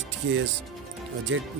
STAs,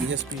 DSP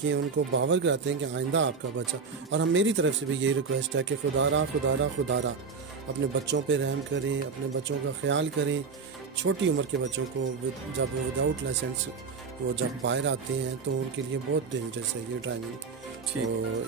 کے ان کو باور کراتے ہیں کہ آئندہ آپ کا بچہ. اور ہم میری طرف سے بھی یہی ریکویسٹ ہے کہ خدا را اپنے بچوں پہ رحم کریں, اپنے بچوں کا خیال کریں. چھوٹی عمر کے بچوں کو جب وداؤٹ لائسنس وہ جب باہر آتے ہیں تو ان کے لیے بہت ڈینجرس ہے یہ ڈرائیونگ. تو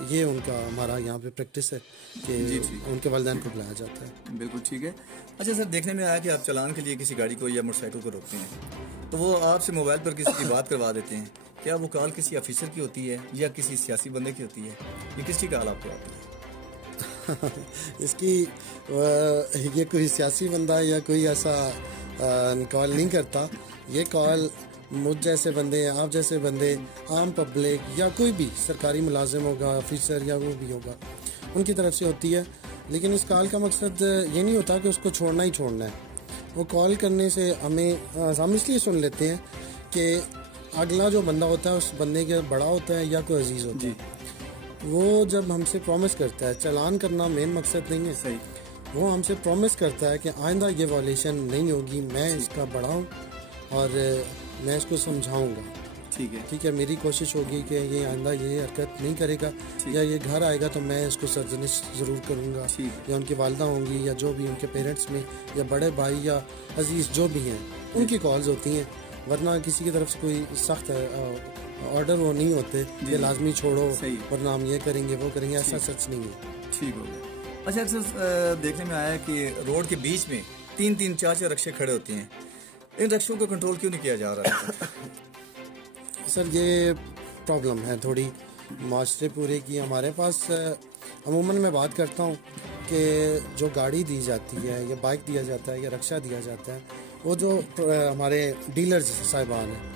یہ ان کا ہمارا یہاں پہ پریکٹس ہے کہ ان کے والدین کو بلایا جاتا ہے. بالکل ٹھیک ہے. اچھا سر, دیکھنے میں آیا کہ آپ چلان کے لیے کسی گاڑی کو یا موٹر سائیکل کو روکتے ہیں تو وہ آپ سے موبائل پر کسی کی بات کروا دیتے ہیں. کیا وہ کال کسی آفیسر کی ہوتی ہے یا کسی سیاسی بندے کی ہوتی ہے؟ یہ کس کی کال آپ کو آتی ہے؟ اس کی یہ کوئی سیاسی بندہ یا کوئی ایسا کال نہیں کرتا. یہ کال مجھ جیسے بندے, آپ جیسے بندے, عام پبلک یا کوئی بھی سرکاری ملازم ہوگا, آفیسر یا وہ بھی ہوگا, ان کی طرف سے ہوتی ہے. لیکن اس کال کا مقصد یہ نہیں ہوتا کہ اس کو چھوڑنا ہی چھوڑنا ہے. وہ کال کرنے سے ہم اس لیے سن لیتے ہیں کہ اگلا جو بندہ ہوتا ہے اس بندے کے بڑا ہوتا ہے یا کوئی عزیز ہوتا ہے. وہ جب ہم سے پرومس کرتا ہے, چلان کرنا مین مقصد نہیں ہے, صحیح, وہ ہم سے پرومس کرتا ہے کہ آئندہ یہ وائلیشن نہیں ہوگی, میں اس کا بڑا ہوں اور میں اس کو سمجھاؤں گا. ٹھیک ہے, میری کوشش ہوگی کہ یہ آئندہ یہ حرکت نہیں کرے گا, یا یہ گھر آئے گا تو میں اس کو سرزنش ضرور کروں گا, یا ان کی والدہ ہوں گی یا جو بھی ان کے پیرنٹس میں یا بڑے بھائی یا عزیز جو بھی ہیں ان کی کالز ہوتی ہیں. ورنہ کسی کی طرف سے کوئی سخت آرڈر وہ نہیں ہوتے کہ لازمی چھوڑو ورنہ ہم یہ کریں گے وہ کریں گے, ایسا سچ نہیں ہے. ٹھیک ہو گیا. اچھا اکثر دیکھنے میں آیا کہ روڈ کے بیچ میں 3-4 رکشے کھڑے ہوتے ہیں. ان رکشوں کو کنٹرول کیوں نہیں کیا جا رہا؟ سر یہ پرابلم ہے تھوڑی معاشرے پورے کی. ہمارے پاس عموماً میں بات کرتا ہوں کہ جو گاڑی دی جاتی ہے یا بائک دیا جاتا ہے یا رکشہ دیا جاتا ہے, وہ جو ہمارے ڈیلرز صاحبان ہیں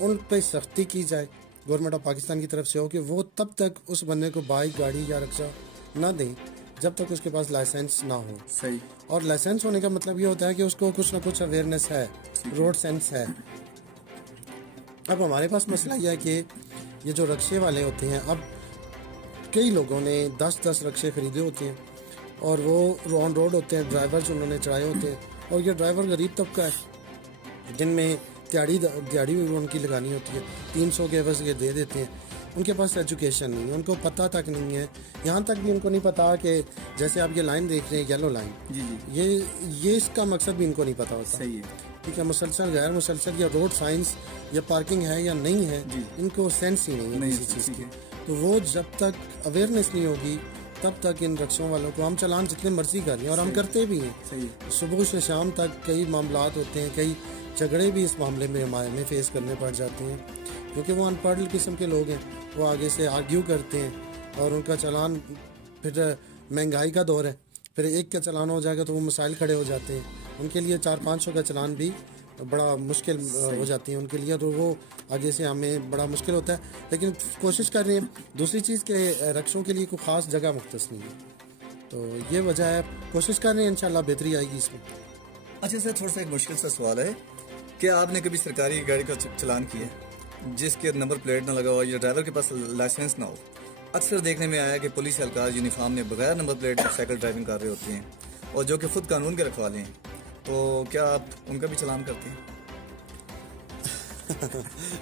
ان پہ سختی کی جائے گورنمنٹ آف پاکستان کی طرف سے ہو کہ وہ تب تک اس بندے کو بائک گاڑی یا رکشہ نہ دیں جب تک اس کے پاس لائسنس نہ ہو. صحیح. اور لائسنس ہونے کا مطلب یہ ہوتا ہے کہ اس کو کچھ نہ کچھ اویئرنیس ہے, روڈ سینس ہے. اب ہمارے پاس مسئلہ یہ ہے کہ یہ جو رکشے والے ہوتے ہیں, اب کئی لوگوں نے 10 رکشے خریدے ہوتے ہیں اور وہ آن روڈ ہوتے ہیں, ڈرائیور جو انہوں نے چڑھائے ہوتے ہیں, اور یہ ڈرائیور غریب طبقہ ہے جن میں دیہڑی بھی ان کی لگانی ہوتی ہے, 300 کے عوض یہ دے دیتے ہیں. ان کے پاس ایجوکیشن نہیں ہے, ان کو پتہ تک نہیں ہے, یہاں تک بھی ان کو نہیں پتا کہ جیسے آپ یہ لائن دیکھ رہے ہیں یلو لائن, یہ اس کا مقصد بھی ان کو نہیں پتا ہوتا. صحیح ہے. ٹھیک ہے, مسلسل غیر مسلسل یا روڈ سائنس یا پارکنگ ہے یا نہیں ہے, ان کو سینس ہی نہیں ہے کسی چیز کی. تو وہ جب تک اویئرنیس نہیں ہوگی تب تک ان رکشوں والوں کو ہم چلان جتنے مرضی کر رہے ہیں, اور ہم کرتے بھی ہیں. صبح سے شام تک کئی معاملات ہوتے ہیں, کئی جھگڑے بھی اس معاملے میں ہمیں فیس کرنے پڑ جاتے ہیں کیونکہ وہ ان پڑھ قسم کے لوگ ہیں. وہ آگے سے آرگیو کرتے ہیں اور ان کا چلان, پھر مہنگائی کا دور ہے, پھر ایک کا چلان ہو جائے گا تو وہ مسائل کھڑے ہو جاتے ہیں. ان کے لیے 400-500 کا چلان بھی بڑا مشکل ہو جاتی ہے ان کے لیے, تو وہ آگے سے ہمیں بڑا مشکل ہوتا ہے. لیکن کوشش کر رہے ہیں. دوسری چیز کہ رکشوں کے لیے کوئی خاص جگہ مختص نہیں ہے, تو یہ وجہ ہے. کوشش کر رہے ہیں, انشاءاللہ بہتری آئے گی اس میں. اچھا سر, تھوڑا سا ایک مشکل سا سوال ہے کہ آپ نے کبھی سرکاری گاڑی کا چلان کیا جس کے نمبر پلیٹ نہ لگا ہو یا ڈرائیور کے پاس لائسنس نہ ہو؟ اکثر دیکھنے میں آیا کہ پولیس اہلکار یونیفارم میں بغیر نمبر پلیٹ سائیکل ڈرائیونگ کر رہے ہوتے ہیں اور جو کہ خود قانون کے رکھوالے ہیں, تو کیا آپ ان کا بھی چلان کرتے ہیں؟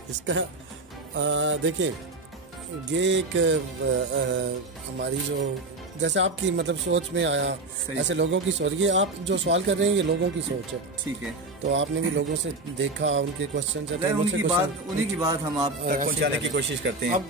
اس کا دیکھیں, یہ ایک ہماری جو جیسے آپ کی مطلب سوچ میں آیا, ایسے لوگوں کی سوچ, یہ آپ جو سوال کر رہے ہیں یہ لوگوں کی سوچ ہے. ٹھیک ہے, تو آپ نے بھی لوگوں سے دیکھا, ان کے کوشچن انہی کی بات ہم آپ تک پہنچانے کی کوشش کرتے ہیں. اب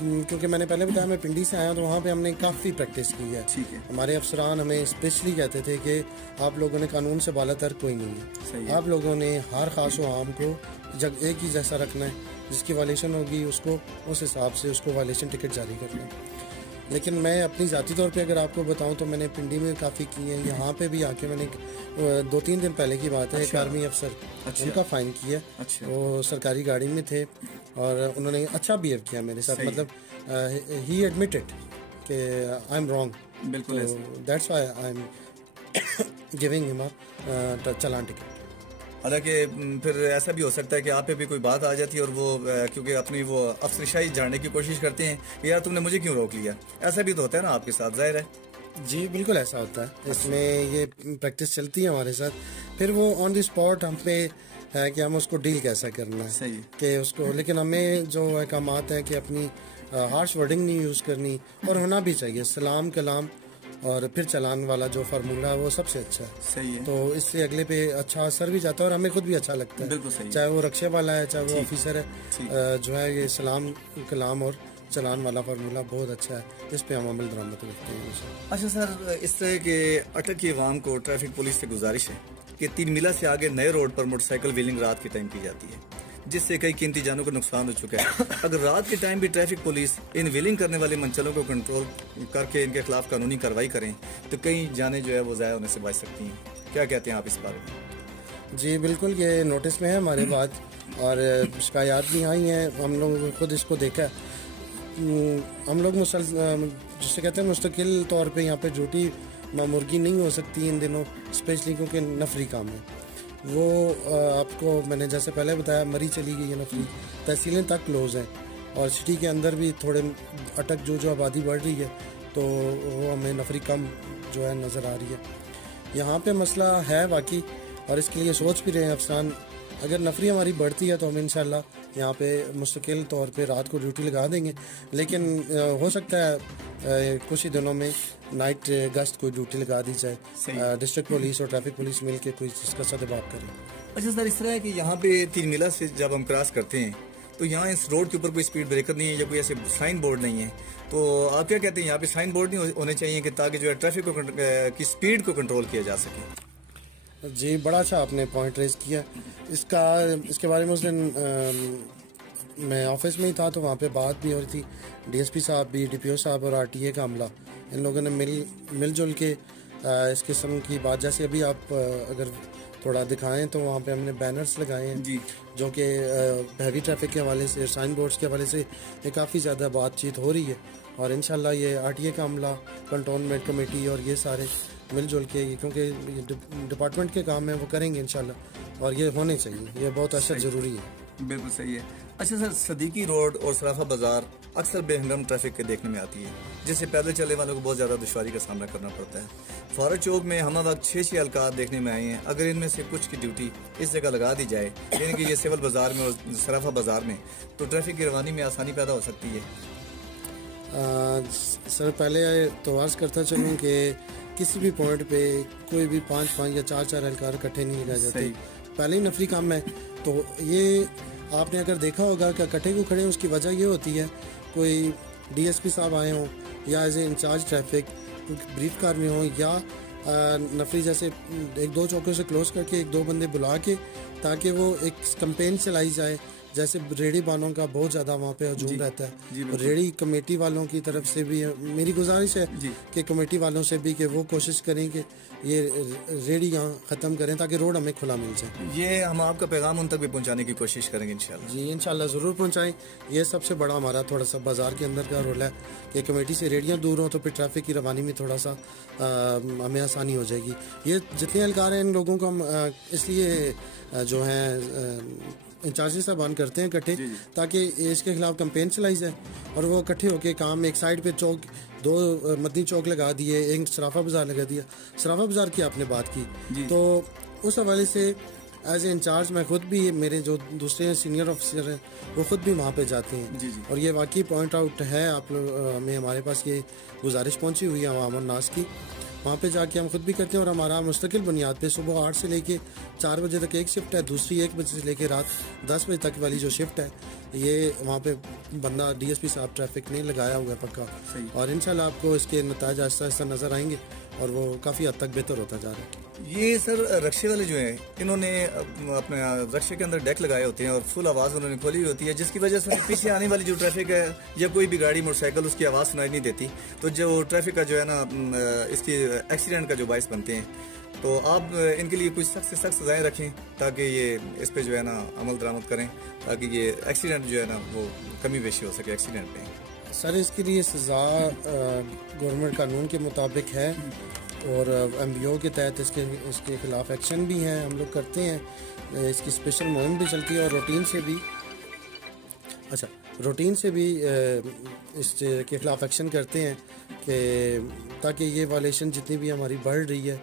کیونکہ میں نے پہلے بتایا میں پنڈی سے آیا, تو وہاں پہ ہم نے کافی پریکٹس کی ہے. ہمارے افسران ہمیں اسپیشلی کہتے تھے کہ آپ لوگوں نے قانون سے بالا تر کوئی نہیں ہے, آپ لوگوں نے ہر خاص و عام کو ایک ہی جیسا رکھنا ہے, جس کی وائلیشن ہوگی اس کو اس حساب سے اس کو وائلیشن ٹکٹ جاری کرنا ہے. لیکن میں اپنی ذاتی طور پہ اگر آپ کو بتاؤں تو میں نے پنڈی میں کافی کی ہے, یہاں پہ بھی آ کے میں نے 2-3 دن پہلے کی بات ہے, ایک آرمی افسر ان کا فائن کیا. وہ سرکاری گاڑی میں تھے اور انہوں نے اچھا بیہیو کیا میرے ساتھ, مطلب ہی ایڈمیٹڈ کہ آئی ایم رانگ, بالکل that's why I am giving ہم چلان ٹکٹ. حالانکہ پھر ایسا بھی ہو سکتا ہے کہ آپ پہ بھی کوئی بات آ جاتی ہے اور وہ کیونکہ اپنی وہ افسرشاہی جاننے کی کوشش کرتے ہیں کہ یار تم نے مجھے کیوں روک لیا, ایسا بھی تو ہوتا ہے نا آپ کے ساتھ, ظاہر ہے. جی بالکل ایسا ہوتا ہے, اس میں یہ پریکٹس چلتی ہے ہمارے ساتھ. پھر وہ آن دی اسپاٹ ہم پہ ہے کہ ہم اس کو ڈیل کیسا کرنا ہے کہ اس کو، لیکن ہمیں جو احکامات ہیں کہ اپنی ہارش ورڈنگ نہیں یوز کرنی، اور ہونا بھی چاہیے سلام کلام اور پھر چلان والا جو فارمولہ ہے وہ سب سے اچھا ہے، تو اس سے اگلے پہ اچھا اثر بھی جاتا ہے اور ہمیں خود بھی اچھا لگتا ہے، چاہے وہ رکشے والا ہے چاہے وہ آفیسر ہے، جو ہے یہ سلام کلام اور چلان والا فارمولہ بہت اچھا ہے، اس پہ ہم عمل درآمد کرتے ہیں۔ اچھا سر، اس طرح کے اٹک کی عوام کو ٹریفک پولیس سے گزارش ہے کہ 3 میلہ سے آگے نئے روڈ پر موٹر سائیکل ویلنگ رات کے ٹائم کی جاتی ہے، جس سے کئی قیمتی جانوں کو نقصان ہو چکا ہے۔ اگر رات کے ٹائم بھی ٹریفک پولیس ان ویلنگ کرنے والے منچلوں کو کنٹرول کر کے ان کے خلاف قانونی کارروائی کریں تو کئی جانیں جو ہے وہ ضائع ہونے سے بچ سکتی ہیں، کیا کہتے ہیں آپ اس بارے میں؟ جی بالکل، یہ نوٹس میں ہے ہمارے بات، اور شکایات بھی آئی ہیں، ہم لوگوں نے خود اس کو دیکھا ہے۔ ہم لوگ جسے کہتے ہیں مستقل طور پہ یہاں پہ ڈیوٹی مرغی نہیں ہو سکتی ان دنوں، اسپیشلی کیونکہ نفری کام ہے وہ، آپ کو میں نے جیسے پہلے بتایا مری چلی گئی ہے نفری، تحصیلیں تک کلوز ہیں، اور سٹی کے اندر بھی تھوڑے اٹک جو آبادی بڑھ رہی ہے تو وہ ہمیں نفری کم جو ہے نظر آ رہی ہے۔ یہاں پہ مسئلہ ہے واقعی، اور اس کے لیے سوچ بھی رہے ہیں افسران، اگر نفری ہماری بڑھتی ہے تو ہم انشاءاللہ یہاں پہ مستقل طور پہ رات کو ڈیوٹی لگا دیں گے، لیکن ہو سکتا ہے کچھ ہی دنوں میں نائٹ گشت کوئی ڈیوٹی لگا دی جائے، ڈسٹرکٹ پولیس اور ٹریفک پولیس مل کے کوئی چیز کا سدباب کرے۔ اچھا سر، اس طرح ہے کہ یہاں پہ 3 میلہ سے جب ہم کراس کرتے ہیں تو یہاں اس روڈ کے اوپر کوئی اسپیڈ بریکر نہیں ہے یا کوئی ایسے سائن بورڈ نہیں ہے، تو آپ کیا کہتے ہیں یہاں پہ سائن بورڈ نہیں ہونے چاہیے کہ تاکہ جو ہے ٹریفک کی اسپیڈ کو کنٹرول کیا جا سکے؟ جی بڑا اچھا آپ نے پوائنٹ ریز کیا، اس کے بارے میں اس دن میں آفس میں ہی تھا تو وہاں پہ بات بھی ہو رہی تھی، ڈی ایس پی صاحب بھی، ڈی پی او صاحب اور آر ٹی اے کا عملہ، ان لوگوں نے مل جل کے اس قسم کی بات، جیسے ابھی آپ اگر تھوڑا دکھائیں تو وہاں پہ ہم نے بینرز لگائے ہیں جو کہ ہیوی ٹریفک کے حوالے سے، سائن بورڈز کے حوالے سے یہ کافی زیادہ بات چیت ہو رہی ہے، اور انشاءاللہ یہ آر ٹی اے کا عملہ، کنٹونمنٹ کمیٹی اور یہ سارے مل جل کے، کیونکہ ڈپارٹمنٹ کے کام ہیں وہ کریں گے انشاءاللہ، اور یہ ہونے چاہیے، یہ بہت اشد ضروری ہے۔ بالکل صحیح ہے۔ اچھا سر، صدیقی روڈ اور صرافہ بازار اکثر بے ہنگم ٹریفک کے دیکھنے میں آتی ہے، جس سے پیدل چلنے والوں کو بہت زیادہ دشواری کا سامنا کرنا پڑتا ہے۔ فارغ چوک میں ہمہ وقت 6 اہلکار دیکھنے میں آئے ہیں، اگر ان میں سے کچھ کی ڈیوٹی اس جگہ لگا دی جائے، یعنی کہ یہ سول بازار میں اور صرافہ بازار میں، تو ٹریفک کی روانی میں آسانی پیدا ہو سکتی ہے۔ سر پہلے تو عرض کرتا چلوں کہ کسی بھی پوائنٹ پہ کوئی بھی 5 یا 4 اہلکار اکٹھے نہیں لگائے جاتے، پہلے ہی نفری کام ہے، تو یہ آپ نے اگر دیکھا ہوگا کہ اکٹھے کو کھڑے ہیں، اس کی وجہ یہ ہوتی ہے کوئی ڈی ایس پی صاحب آئے ہوں یا as a in-charge traffic brief کار میں ہوں، یا نفری جیسے 1-2 چوکوں سے کلوز کر کے 1-2 بندے بلا کے، تاکہ وہ ایک کمپین چلائی جائے، جیسے ریڑھی بانوں کا بہت زیادہ وہاں پہ ہجوم رہتا ہے، ریڑھی کمیٹی والوں کی طرف سے بھی میری گزارش ہے کہ کمیٹی والوں سے بھی کہ وہ کوشش کریں کہ یہ ریڑھی یہاں ختم کریں تاکہ روڈ ہمیں کھلا مل جائے۔ یہ ہم آپ کا پیغام ان تک بھی پہنچانے کی کوشش کریں گے انشاءاللہ۔ جی انشاءاللہ ضرور پہنچائیں، یہ سب سے بڑا ہمارا تھوڑا سا بازار کے اندر کا رول ہے کہ کمیٹی سے ریڑیاں دور ہوں تو پھر ٹریفک کی روانی میں تھوڑا سا ہمیں آسانی ہو جائے گی۔ یہ جتنے اہلکار ہیں ان لوگوں کو ہم اس لیے جو ہیں انچارجز صاحبان کرتے ہیں اکٹھے، تاکہ اس کے خلاف کمپین چلائی جائے اور وہ اکٹھے ہو کے کام، ایک سائڈ پہ چوک 2 مدنی چوک لگا دیے، ایک صرافہ بازار لگا دیا، صرافہ بازار کی آپ نے بات کی، تو اس حوالے سے ایز اے انچارج میں خود بھی، میرے جو دوسرے سینئر آفیسر ہیں وہ خود بھی وہاں پہ جاتے ہیں، اور یہ واقعی پوائنٹ آؤٹ ہے آپ لوگ ہمیں، ہمارے پاس یہ گزارش پہنچی ہوئی ہے عوام الناس کی، وہاں پہ جا کے ہم خود بھی کرتے ہیں، اور ہمارا مستقل بنیاد پہ صبح 8 سے لے کے 4 بجے تک ایک شفٹ ہے، دوسری 1 بجے سے لے کے رات 10 بجے تک والی جو شفٹ ہے، یہ وہاں پہ بندہ ڈی ایس پی صاحب ٹریفک نے لگایا ہوا ہے پکا، اور انشاءاللہ آپ کو اس کے نتائج آہستہ آہستہ نظر آئیں گے، اور وہ کافی حد تک بہتر ہوتا جا رہا ہے۔ یہ سر رکشے والے جو ہیں انہوں نے اپنے رکشے کے اندر ڈیک لگائے ہوتے ہیں اور فل آواز انہوں نے کھولی ہوئی ہوتی ہے، جس کی وجہ سے پیچھے آنے والی جو ٹریفک ہے یا کوئی بھی گاڑی موٹر سائیکل اس کی آواز سنائی نہیں دیتی، تو جو ٹریفک کا جو ہے نا اس کی ایکسیڈنٹ کا جو باعث بنتے ہیں، تو آپ ان کے لیے کچھ سخت سے سخت سزائیں رکھیں تاکہ یہ اس پہ جو ہے نا عمل درآمد کریں، تاکہ یہ ایکسیڈنٹ جو ہے نا وہ کمی بیشی ہو سکے ایکسیڈنٹ پہ۔ سر اس کے لیے سزا گورنمنٹ قانون کے مطابق ہے، اور ایم بی او کے تحت اس کے خلاف ایکشن بھی ہیں، ہم لوگ کرتے ہیں، اس کی اسپیشل مہم بھی چلتی ہے، اور روٹین سے بھی اس کے خلاف ایکشن کرتے ہیں، کہ تاکہ یہ وائلیشن جتنی بھی ہماری بڑھ رہی ہے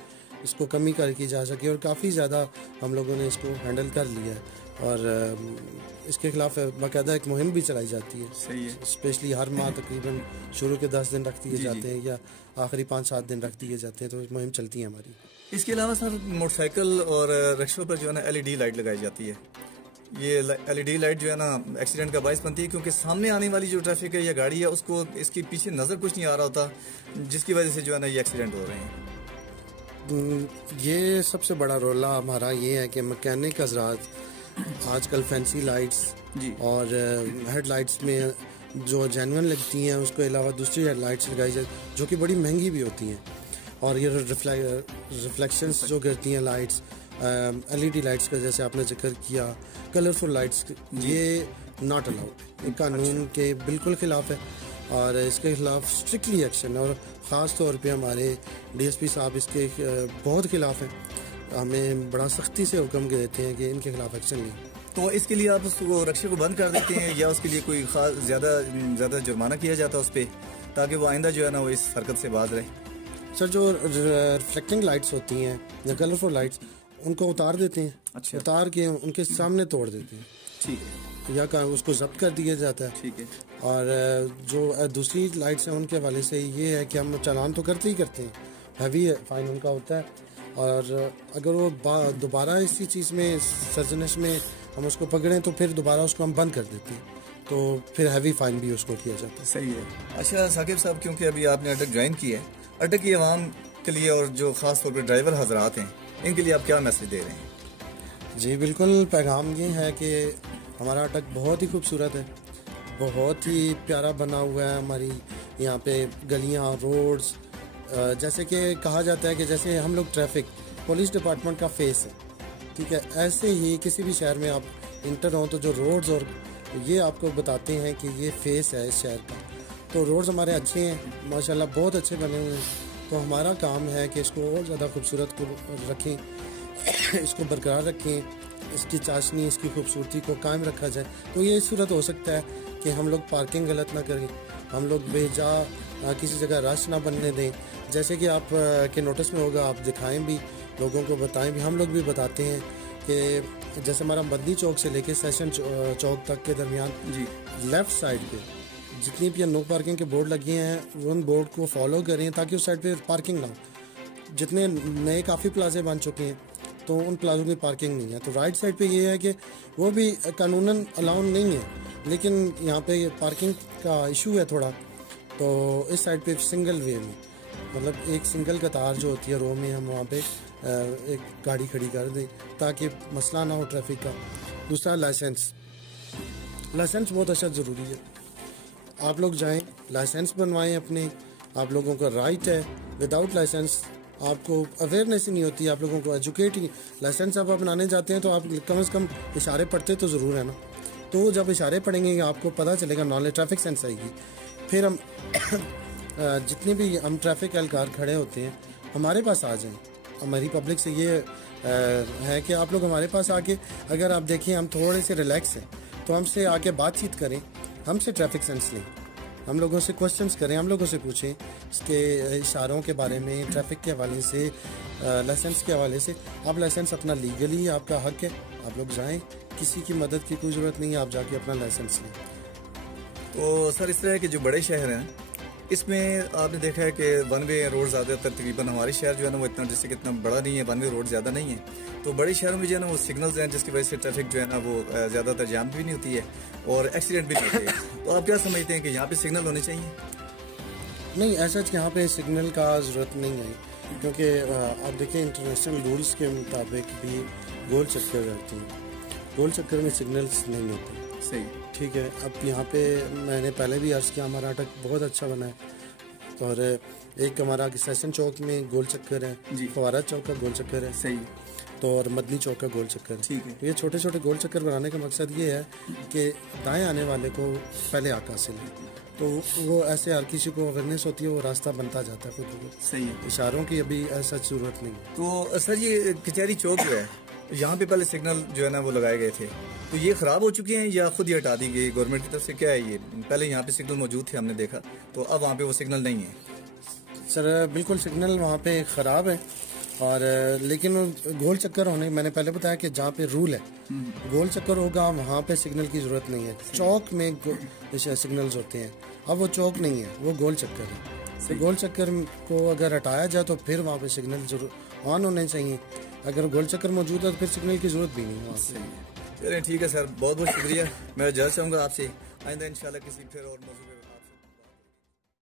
اس کو کمی کر کی جا سکے, اور کافی زیادہ ہم لوگوں نے اس کو ہینڈل کر لیا ہے, اور اس کے خلاف باقاعدہ ایک مہم بھی چلائی جاتی ہے. صحیح ہے. اسپیشلی ہر ماہ تقریباً شروع کے 10 دن رکھ دیے جاتے ہیں, یا آخری 5-7 دن رکھ دیے جاتے ہیں, تو مہم چلتی ہے ہماری. اس کے علاوہ سر موٹر سائیکل اور رکشوں پر جو ہے نا LED لائٹ لگائی جاتی ہے. یہ LED لائٹ جو ہے نا ایکسیڈنٹ کا باعث بنتی ہے, کیونکہ سامنے آنے والی جو ٹریفک ہے یا گاڑی ہے اس کو اس کے پیچھے نظر کچھ نہیں آ رہا ہوتا, جس کی وجہ سے جو ہے نا یہ ایکسیڈنٹ ہو رہے ہیں. یہ سب سے بڑا رولہ ہمارا یہ ہے کہ مکینک حضرات آج کل فینسی لائٹس اور ہیڈ لائٹس میں جو جینون لگتی ہیں اس کے علاوہ دوسری ہیڈ لائٹس لگائی جاتی جو کہ بڑی مہنگی بھی ہوتی ہیں, اور یہ ریفلیکشنس جو کرتی ہیں لائٹس, LED لائٹس کا جیسے آپ نے ذکر کیا, کلرفل لائٹس, یہ ناٹ الاؤڈ, قانون کے بالکل خلاف ہے, اور اس کے خلاف اسٹرکٹلی ایکشن, اور خاص طور پہ ہمارے DSP صاحب اس کے بہت خلاف ہیں, ہمیں بڑا سختی سے حکم دیتے ہیں کہ ان کے خلاف ایکشن لیں. تو اس کے لیے آپ اس کو رکشے کو بند کر دیتے ہیں, یا اس کے لیے کوئی خاص زیادہ جرمانہ کیا جاتا ہے اس پہ, تاکہ وہ آئندہ جو ہے نا وہ اس حرکت سے باز رہے؟ سر جو ریفلیکٹنگ لائٹس ہوتی ہیں یا کلرفل لائٹس, ان کو اتار دیتے ہیں. اچھا. اتار کے ان کے سامنے توڑ دیتے ہیں. ٹھیک ہے. یا اس کو ضبط کر دیا جاتا ہے. ٹھیک ہے. اور جو دوسری لائٹس ہیں ان کے حوالے سے یہ ہے کہ ہم چالان تو کرتے ہی کرتے ہیں, ہیوی فائن ان کا ہوتا ہے, اور اگر وہ دوبارہ اسی چیز میں سرزنش میں ہم اس کو پکڑیں تو پھر دوبارہ اس کو ہم بند کر دیتے ہیں, تو پھر ہیوی فائن بھی اس کو کیا جاتا ہے. صحیح ہے. اچھا ثاقب صاحب, کیونکہ ابھی آپ نے اٹک جوائن کی ہے, اٹک کی عوام کے لیے اور جو خاص طور پہ ڈرائیور حضرات ہیں ان کے لیے آپ کیا میسج دے رہے ہیں؟ جی بالکل, پیغام یہ ہے کہ ہمارا اٹک بہت ہی خوبصورت ہے, بہت ہی پیارا بنا ہوا ہے. ہماری یہاں پہ گلیاں, روڈز, جیسے کہ کہا جاتا ہے کہ جیسے ہم لوگ ٹریفک پولیس ڈپارٹمنٹ کا فیس ہے, ٹھیک ہے, ایسے ہی کسی بھی شہر میں آپ انٹر ہوں تو جو روڈز اور یہ آپ کو بتاتے ہیں کہ یہ فیس ہے اس شہر کا. تو روڈز ہمارے اچھے ہیں ماشاءاللہ, بہت اچھے بنے ہوئے ہیں, تو ہمارا کام ہے کہ اس کو اور زیادہ خوبصورت کو رکھیں, اس کو برقرار رکھیں, اس کی چاشنی, اس کی خوبصورتی کو قائم رکھا جائے. تو یہ اس صورت ہو سکتا ہے کہ ہم لوگ پارکنگ غلط نہ کریں, ہم لوگ بے جا کسی جگہ رش نہ بننے دیں. جیسے کہ آپ کے نوٹس میں ہوگا, آپ دکھائیں بھی, لوگوں کو بتائیں بھی, ہم لوگ بھی بتاتے ہیں کہ جیسے ہمارا مدنی چوک سے لے کے سیشن چوک تک کے درمیان لیفٹ سائڈ پہ جتنی بھی نو پارکنگ کے بورڈ لگے ہیں ان بورڈ کو فالو کریں تاکہ اس سائڈ پہ پارکنگ نہ ہو. جتنے نئے کافی پلازے بن چکے ہیں تو ان پلازوں کی پارکنگ نہیں ہے. تو رائٹ سائڈ پہ یہ ہے کہ وہ بھی قانوناً الاؤ نہیں ہے, لیکن یہاں پہ پارکنگ کا ایشو ہے تھوڑا, تو اس سائڈ پہ سنگل وے میں مطلب ایک سنگل قطار جو ہوتی ہے رو میں, ہم وہاں پہ ایک گاڑی کھڑی کر دیں تاکہ مسئلہ نہ ہو ٹریفک کا. دوسرا لائسنس بہت اچھا ضروری ہے. آپ لوگ جائیں, لائسنس بنوائیں اپنے, آپ لوگوں کا رائٹ ہے. وداؤٹ لائسنس آپ کو اویئرنیس ہی نہیں ہوتی, آپ لوگوں کو ایجوکیٹ ہی. لائسنس آپ بنانے جاتے ہیں تو آپ کم از کم اشارے پڑھتے تو ضرور ہے نا, تو جب اشارے پڑھیں گے آپ کو پتہ چلے گا, نالج ٹریفک سینس آئے گی. پھر ہم جتنے بھی ہم ٹریفک اہلکار کھڑے ہوتے ہیں ہمارے پاس آ جائیں. ہماری پبلک سے یہ ہے کہ آپ لوگ ہمارے پاس آ کے, اگر آپ دیکھیں ہم تھوڑے سے ریلیکس ہیں تو ہم سے آ کے بات چیت کریں, ہم سے ٹریفک سینس لیں, ہم لوگوں سے کوشچنس کریں, ہم لوگوں سے پوچھیں اس کے اشاروں کے بارے میں, ٹریفک کے حوالے سے, لائسنس کے حوالے سے. آپ لائسنس اپنا لیگلی آپ کا حق ہے, آپ لوگ جائیں, کسی کی مدد کی کوئی ضرورت نہیں ہے, آپ جا کے اپنا لائسنس لیں. تو سر اس طرح کے جو بڑے شہر ہیں اس میں آپ نے دیکھا ہے کہ ون وے روڈ زیادہ تر, تقریباً ہمارے شہر جو ہے نا وہ اتنا ڈسٹرکٹ اتنا بڑا نہیں ہے, ون وے روڈ زیادہ نہیں ہے. تو بڑے شہروں میں جو ہے نا وہ سگنلز ہیں جس کی وجہ سے ٹریفک جو ہے نا وہ زیادہ تر جام بھی نہیں ہوتی ہے اور ایکسیڈنٹ بھی نہیں ہوتے ہیں. تو آپ کیا سمجھتے ہیں کہ یہاں پہ سگنل ہونے چاہیے؟ نہیں, ایسا یہاں پہ سگنل کا ضرورت نہیں ہے, کیونکہ آپ دیکھیں انٹرنیشنل رولز کے مطابق بھی گول چکر رہتے ہیں, گول چکر میں سگنلز نہیں ہوتے. صحیح, ٹھیک ہے. اب یہاں پہ میں نے پہلے بھی عرض کیا ہمارا اٹک بہت اچھا بنا ہے, اور ایک ہمارا سیشن چوک میں گول چکر ہے, فوارہ چوک کا گول چکر ہے, صحیح, تو اور مدنی چوک کا گول چکر. ٹھیک ہے. یہ چھوٹے چھوٹے گول چکر بنانے کا مقصد یہ ہے کہ دائیں آنے والے کو پہلے آکا حاصل ہے, تو وہ ایسے ہر کسی کو اویئرنیس ہوتی ہے, وہ راستہ بنتا جاتا ہے خود بخود. صحیح ہے. اشاروں کی ابھی ایسا ضرورت نہیں. تو سر یہ کچہری چوک جو ہے یہاں پہ پہلے سگنل جو ہے نا وہ لگائے گئے تھے, تو یہ خراب ہو چکے ہیں یا خود ہی ہٹا دی گئی گورنمنٹ کی طرف سے؟ کیا ہے یہ؟ پہلے یہاں پہ سگنل موجود تھے, ہم نے دیکھا, تو اب وہاں پہ وہ سگنل نہیں ہے. سر بالکل سگنل وہاں پہ خراب ہے, اور لیکن گول چکر ہونے، میں نے پہلے بتایا کہ جہاں پہ رول ہے گول چکر ہوگا وہاں پہ سگنل کی ضرورت نہیں ہے. چوک میں سگنلز ہوتے ہیں، اب وہ چوک نہیں ہے، وہ گول چکر ہے. تو گول چکر کو اگر ہٹایا جائے تو پھر وہاں پہ سگنل آن ہونے چاہیے. اگر گول چکر موجود ہے تو پھر سگنل کی ضرورت بھی نہیں ہے وہاں پہ. چلیں ٹھیک ہے سر، بہت بہت شکریہ. میں جلد چاہوں گا آپ سے آئندہ انشاءاللہ کسی پھر اور موضوع